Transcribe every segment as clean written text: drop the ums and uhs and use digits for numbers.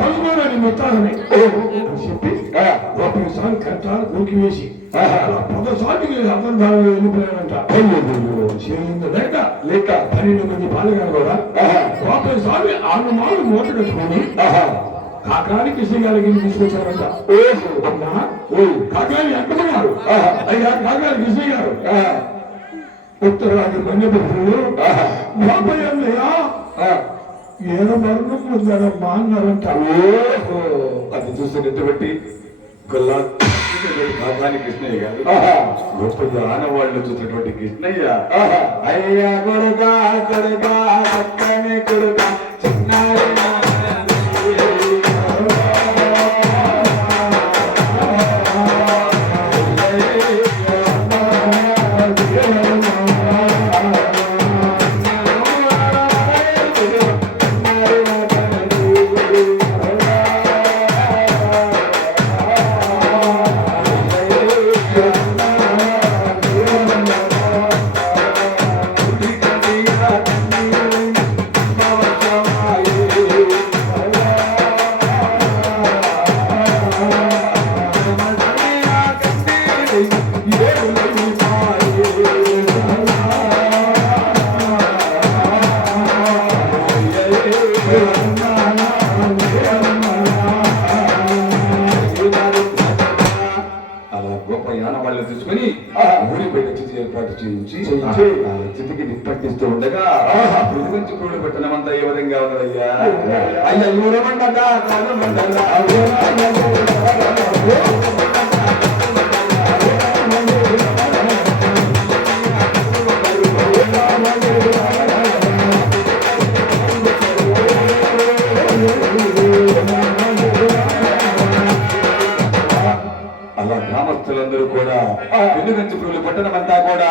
పలుకోని మొత్తాలని చెప్పి ఒకసారి కట్టాలు దూకి వేసి పొదసారికి అర్థం కాలం వెళ్ళిపోయాడంట. లేక లేక 12 మంది పాలగారు కూడా ఒకసారి 6 మాలు మూట కట్టుకొని కాకాని కృష్ణ గారికి తీసుకొచ్చారంట. అన్నా కాకాని ఎక్కడున్నారు? అయ్యా కాకాని కృష్ణ గారు ఉత్తరాది మన్యపురుషులు బాబయ్యా ఏదో మరణం పొందారమ్మా అన్నారంట. అది చూసినటువంటి కాకాని కృష్ణయ్య గారు గొప్ప ఆనవాళ్ళు చూసినటువంటి కృష్ణయ్య అయ్యా కొడుగా కొడుగా పక్కనే కొడుగా చిన్నారి చితికి నిప్పట్టిస్తూ ఉండగా ప్రతిపంచి కూడు పెట్టినమంతా ఏ విధంగా ఉన్నదయ్యా? అయ్యా ఊరమండగా అలా గ్రామస్తులందరూ కూడా వెనుగంచి పురుగులు పట్టణమంతా కూడా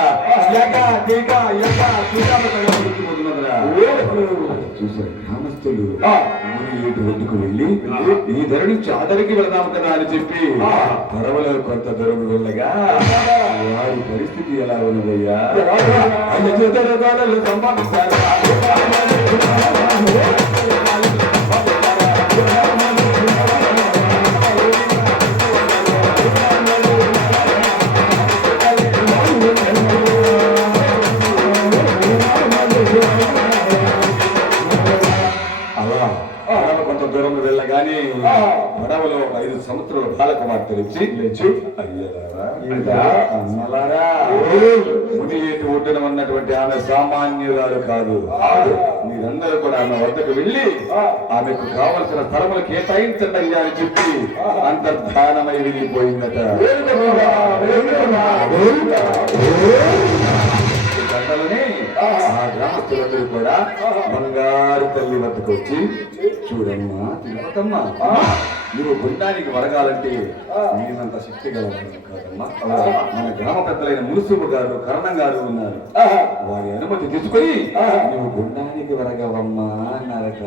చూసారు గ్రామస్తులు ఏటు ఒడ్డుకు వెళ్ళి ఈ ధర నుంచి ఆ ధరకి వెళదాం కదా అని చెప్పి పడవలో కొంత దూరం వెళ్ళగా వారి పరిస్థితి ఎలా ఉన్నదయ్యా? సంపాదిస్తారు పడవలో 5 సంవత్సరాల బాలకుమార్తె లేచి అన్నలారా ముని ఏటి ఒడ్డున ఉన్నటువంటి ఆమె సామాన్యురాలు కాదు. మీరందరూ కూడా ఆమె వద్దకు వెళ్ళి ఆమెకు కావలసిన స్థలములు కేటాయించండి అయ్యా అని చెప్పి అంతర్ధానమై వెళ్ళిపోయిందట. గంటలని ఆ గ్రామస్తులందరూ కూడా బంగారు తల్లి వద్దకు వచ్చి చూడమ్మా తిరుపతమ్మా, నువ్వు గుండానికి వరగాలంటే నేనంత శక్తి గలవాడు కాదమ్మా. మన గ్రామ పెద్దలైన మునుసుపు గారు కరణం గారు ఉన్నారు, వారి అనుమతి తీసుకొని నువ్వు గుండానికి వరగవమ్మా అన్నారట.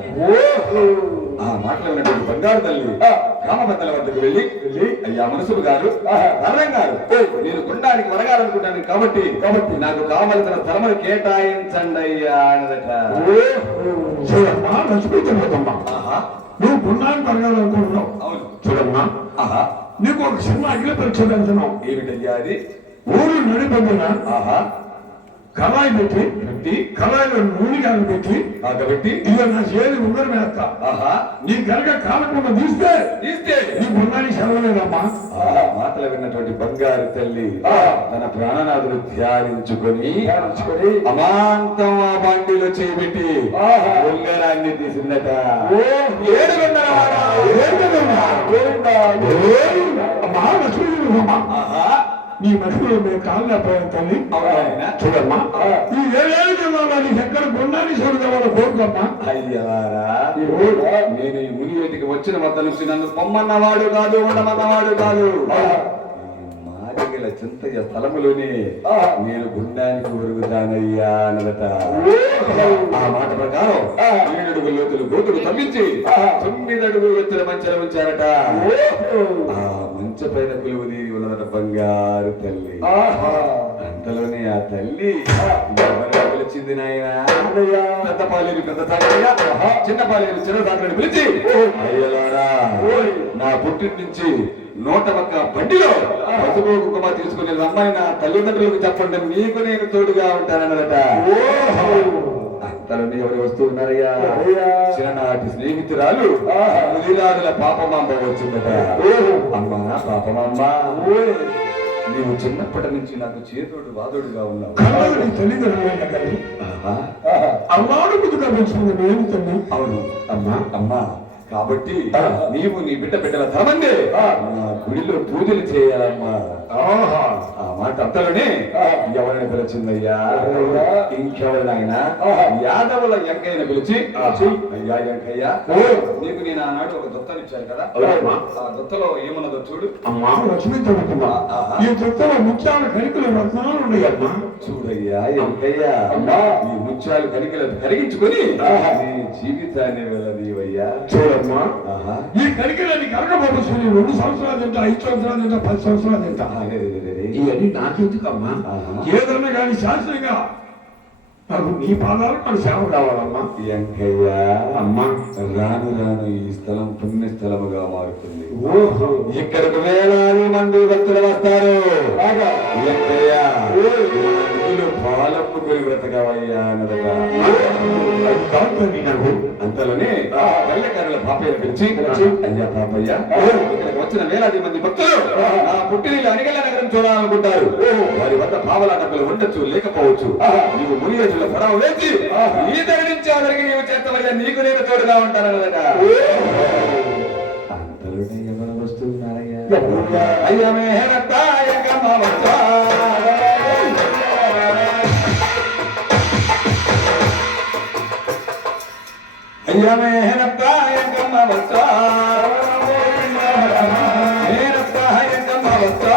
ఆ మాట్లాడినటువంటి బంగారు తల్లి గ్రామ పెద్దల వద్దకు వెళ్ళి అయ్యా మునుసుపు గారు కరణం గారు నేను గుండానికి వరగాలనుకుంటాను కాబట్టి నాకు కావలసిన స్థలములు కేటాయించండి అయ్యా అన్నదట. నువ్వు గుండానికి వరగాలనుకుంటున్నావు. చూడమ్మా, నీకు ఒక చిన్న అగ్ని పరీక్ష పెడుతున్నావు. ఏమిటయ్యా అది? ఊరు నడిపొద్దున కళాయి పెట్టి కళాయిలో నూనె కాలు పెట్టి ఇక నా చేతి ఉంగరం వేస్తా. నీ కనుక కాలకుండా తీస్తే నీ గుండానికి సెలవులేదమ్మా. మాటలు విన్నటువంటి బంగారు తల్లి తన ప్రాణనాథులు ధ్యానించుకొని అమాంతం ఆ బండిలో చేపెట్టి ఉంగరాన్ని తీసిందట. నీ మనుషులు మేము కాళ్ళపోయాం తల్లి. చూడమ్మా, ఈ ఏడేళ్ళు జిల్లాలో నీకు ఎక్కడ గుండాన్ని చూడగల కోరుకమ్మా. అయ్యారా, నేను ఈ ముని వేటికి వచ్చిన వద్ద నుంచి నన్ను పొమ్మన్నవాడు కాదు, ఉండమన్నవాడు కాదు. మాదిగల చింతయ్య స్థలములోనే నేను గుండానికి ఉరుగుతానయ్యా అన్నదట. ఆ మాట ప్రకారం 7 అడుగుల లోతులు గోతులు తవ్వించి 9 అడుగులు ఎత్తున మంచెల ఉంచారట. ఆ మంచ పైన కొలువు తీరి ఉన్నదట బంగారు తల్లి. అంతలోనే ఆ తల్లి వచ్చింది నాయన పెద్ద పాలేరు పెద్ద సాగరయ్య చిన్న పాలేరు చిన్న సాగరని పిలిచి అయ్యలారా నా పుట్టింటి నుంచి 101 బండిలో పసుపు కుంకుమ తీసుకునే అమ్మాయి నా తల్లిదండ్రులకు చెప్పండి మీకు నేను తోడుగా ఉంటానన్నదట. అంతలోనే ఎవరు వస్తూ ఉన్నారయ్యా? చిన్ననాటి స్నేహితురాలు ముదిరాజుల పాపమాంబ వచ్చిందట. అమ్మా పాపమాంబ, నీవు చిన్నప్పటి నుంచి నాకు చేతోడు వాదోడుగా ఉన్నావు. అవును అమ్మా అమ్మా, కాబట్టి నీవు నీ బిడ్డల ధర్మందే నా గుడిలో పూజలు చేయాలమ్మా. ఆ మాట అంతలోనే ఎవరిని పిలిచిందయ్యా? ఇంకెవరినైనా యాదవుల ఎంకయ్యను పిలిచి, అయ్యా ఎంకయ్య, నీకు నేను ఆనాడు ఒక దొత్తలు ఇచ్చాను కదా, ఆ దొత్తలో ఏమన్నదో చూడు. అమ్మా లక్ష్మీ తగ్గుతున్నా ఈ దొత్తలో ముత్యాల కరికలు రత్నాలు ఉన్నాయమ్మా. చూడయ్యా ఎంకయ్య, ఈ ముత్యాలు కరికలు కరిగించుకొని నీ జీవితాన్ని వెళ్ళదీవయ్యా. చూడమ్మా, ఈ కరికలని కరగబోతుంది 2 సంవత్సరాలు తింటా, 5 సంవత్సరాలు తింటా, 10 సంవత్సరాలు తింటా. ఇవన్నీ నాకెందుకమ్మా? ఏదన్నా కానీ శాస్త్రంగా నాకు నీ పాదాలు మన సేవ కావాలమ్మా. ఎంకయ్య అమ్మా, రాను రాను ఈ స్థలం పుణ్యస్థలముగా మారుతుంది. ఇక్కడికి వేలాది మంది భక్తులు వస్తారు. ఎంకయ్య పాలప్పుకొని బ్రతకవయ్యా అన్నదట. అంతలోనే పల్లెకారుల పాపయ్యను పిలిచి, అయ్యా పాపయ్య, ఇక్కడికి వచ్చిన వేలాది మంది భక్తులు నా పుట్టినిల్లు అనిగల నగరం చూడాలనుకుంటారు. వారి వద్ద పావలా డబ్బులు ఉండొచ్చు, లేకపోవచ్చు. నీవు మునిగేజుల పడవ వేసి ఈ దగ్గర నుంచి ఆ దగ్గరికి నీవు చేస్తావయ్యా, నీకు నేను తోడుగా ఉంటానన్నదట. అంతలోనే ఎవరు వస్తున్నారయ్యా? అయ్యా మేహరత్తాయ కమవత్తా, అయ్యా మేహరత్తాయ కమవత్తా, మేహరత్తాయ కమవత్తా.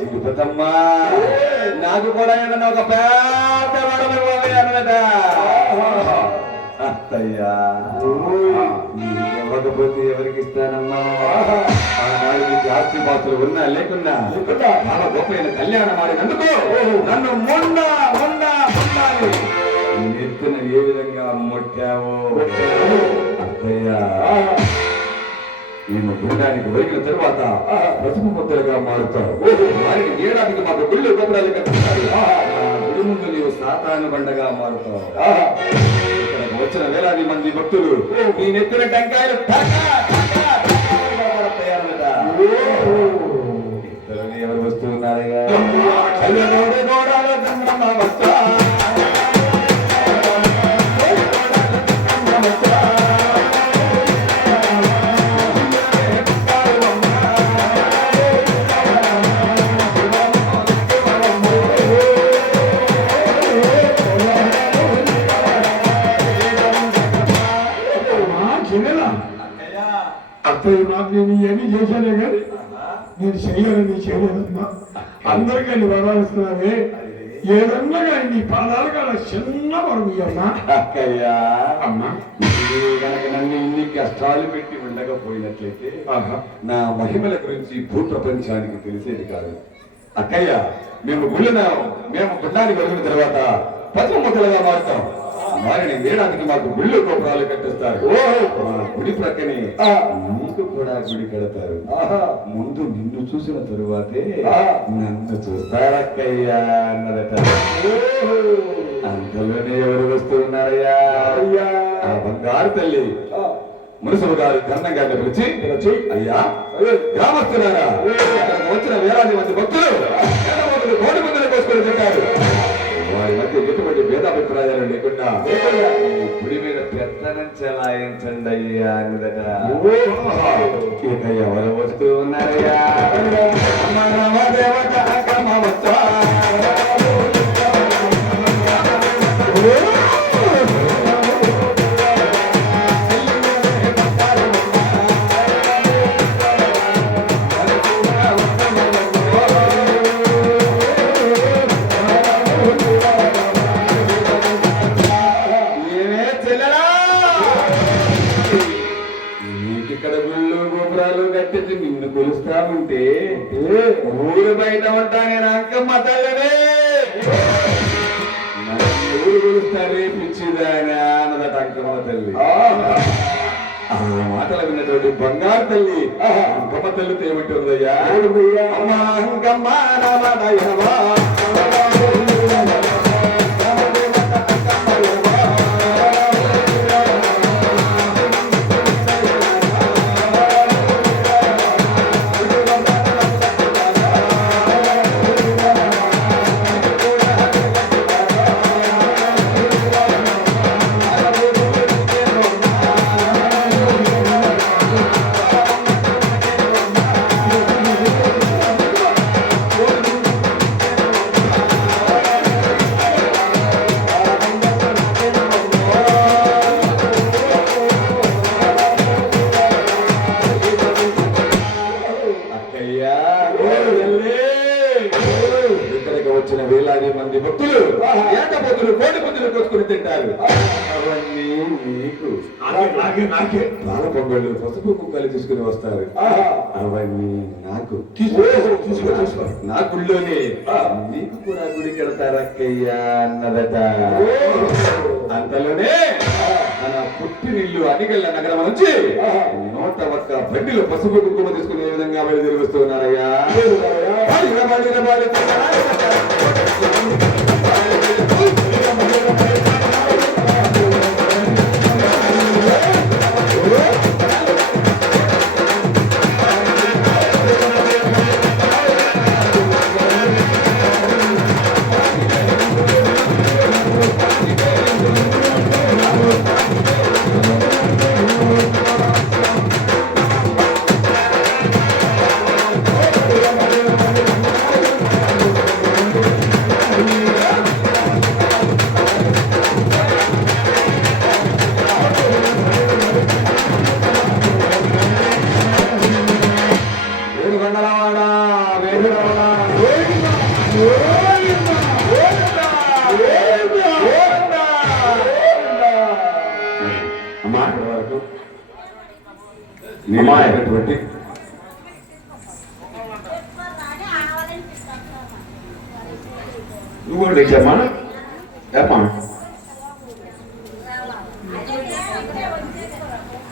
తిరుపతమ్మా, నాకు కూడా ఏదన్నా ఒక పెద్ద వడలు అన్నదట. అత్తయ్యా, ఇవ్వకపోతే ఎవరికి ఇస్తానమ్మా? ఆనాడు మీకు ఆస్తి పాత్రలు ఉన్నా లేకున్నా చాలా గొప్పైన కళ్యాణం ఆడినందుకు నన్ను మొన్నాలి ఎత్తున ఏ విధంగా మొట్టావో. అత్తయ్యా, నేను గుండానికి వెలిగిన తరువాత పసుపు ముద్దలుగా మారుతావు. వారికి ఏడాదికి మాకు గుళ్ళు గొప్పలు కట్టిస్తారు. గుడి ముందు నీవు సాతాను బండగా మారుతావు. ఇక్కడికి వచ్చిన వేలాది మంది భక్తులు నీ నెత్తిన టెంకాయలు ఎవరు వస్తున్నారయ్యా? అత్తయ్య మాకు నేను ఇవన్నీ చేశానే కానీ నేను చెయ్యాలని చేయలేదమ్మా. అందరికీ వరాలిస్తున్నావే, ఏదన్నా కానీ నీ పాదాలు కాడ చిన్న వరం అమ్మా. అక్కయ్యా, అమ్మా, కనుక నన్ను ఇన్ని కష్టాలు పెట్టి ఉండకపోయినట్లయితే నా మహిమల గురించి భూప్రపంచానికి తెలిసేది కాదు. అక్కయ్య, మేము గుండానికి వెళ్ళిన తర్వాత పసుపు ముద్దలుగా మారుతాం. వారిని వేయడానికి మాకు గుళ్ళు గోపురాలు కట్టిస్తారు. గుడి ప్రక్కనే నీకు కూడా గుడి కడతారు. ముందు నిన్ను చూసిన తరువాతే నన్ను చూస్తారక్కయ్యా అన్నదట. అంతలోనే ఎవరు వస్తూ ఉన్నారయ్యా? ఆ బంగారు తల్లి మునుసులు గారు కన్నం గారిని పిలిచి, అయ్యా గ్రామస్తున్నారా, వచ్చిన వేలాది మంది భక్తులు కోటి మందిని కోసుకొని తింటారు. వారి మధ్య ఎటువంటి భేదాభిప్రాయాలు లేకుండా గుడి మీద పెత్తనం చెలాయించండి అయ్యా అన్నదట. ఇక ఎవరు వస్తూ ఉన్నారయ్యా? ఊరు బయట ఉంటా నేను అంకమ్మ తల్లిని ఊరు కొలుస్తారే పిచ్చిదానా అన్నదట అంకమ్మ తల్లి. ఆ మాటలు విన్నటువంటి బంగారు తల్లి అంకమ్మ తల్లితో ఏమంటుందయ్యా? అమ్మా అంకమ్మ రామాయణవా వచ్చిన వేలాది మంది భక్తులు ఏకపోతులు కోడి పుంజులు కోసుకుని తింటారు. అవన్నీ నీకు పాల పొంగళ్ళు పసుపు కుక్కలు తీసుకుని వస్తారు. అవన్నీ నాకు నా గుళ్ళోనే నీకు కూడా గుడి కడతారక్కయ్యా అన్నదట. అంతలోనే మన పుట్టినిల్లు అనిగల్ల నగరం నుంచి 101 బండిలో పసుపు కుంకుమ తీసుకునే విధంగా బయలుదేరి వస్తున్నారయ్యా. నువ్వు కూడా తెచ్చామా?